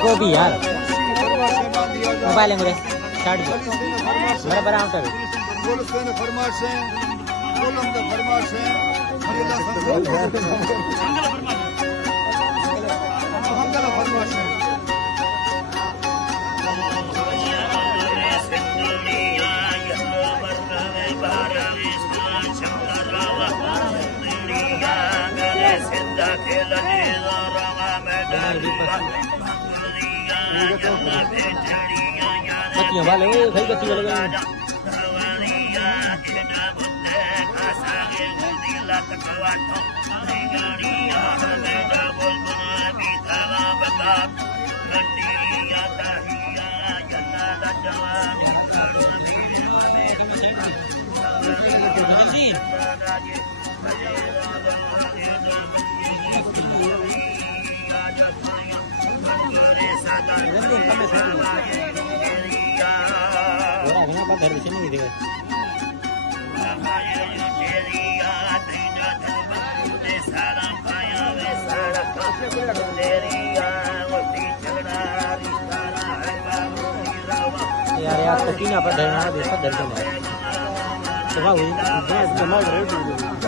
गोभी यार मोबाइल है मेरे स्टार्ट मेरा बड़ा आउटर फरमाश है फरमाश है फरमाश है बत्तियां वाले वो भाई बत्ती वाले घर से नहीं दिखा यार यार तो पीना पर धरना देखो धरते नहीं तो भाई जमा करो